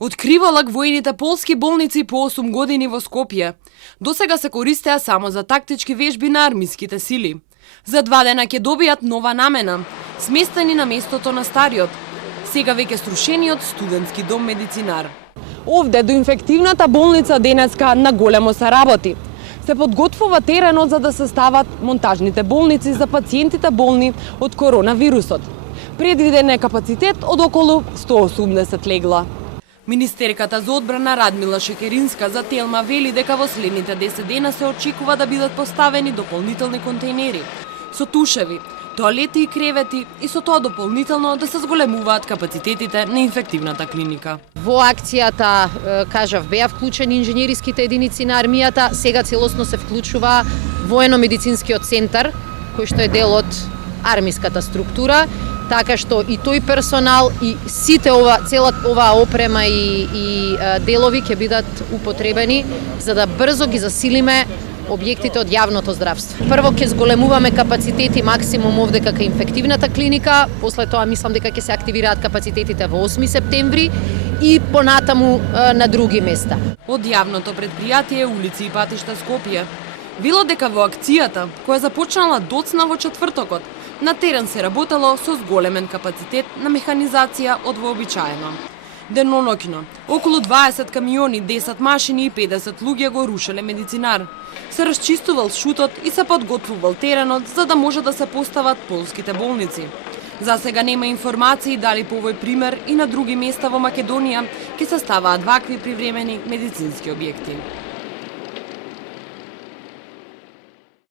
Откривалак воените полски болници по 8 години во Скопје. Досега се користеа само за тактички вежби на армиските сили. За 2 дена ќе добијат нова намена, сместени на местото на стариот, сега веќе струшениот студентски дом медицинар. Овде до инфективната болница денеска на големо се работи. Се подготвува теренот за да се стават монтажните болници за пациентите болни од коронавирусот. Предвиден е капацитет од околу 180 легла. Министерката за одбрана Радмила Шекеринска за Телма вели дека во следните 10 дена се очекува да бидат поставени дополнителни контейнери со тушеви, тоалети и кревети и со тоа дополнително да се зголемуваат капацитетите на инфективната клиника. Во акцијата, кажав, беа вклучени инженериските единици на армијата, сега целосно се вклучува воено-медицинскиот центар, кој што е дел од армиската структура, така што и тој персонал и сите целата оваа опрема и делови ќе бидат употребени за да брзо ги засилиме објектите од јавното здравство. Прво ќе зголемуваме капацитети максимум овде како инфективната клиника, после тоа мислам дека ќе се активираат капацитетите во 8 септември и понатаму на други места. Од јавното предпријатие улици и патишта Скопје вело дека во акцијата, која започнала доцна во четвртокот, на терен се работело со зголемен капацитет на механизација од вообичаено. Деноноќно, околу 20 камиони, 10 машини и 50 луѓе го рушеле медицинар. Се расчистувал шутот и се подготвувал теренот за да може да се постават полските болници. За сега нема информации дали по овој пример и на други места во Македонија ќе се ставаат вакви привремени медицински објекти.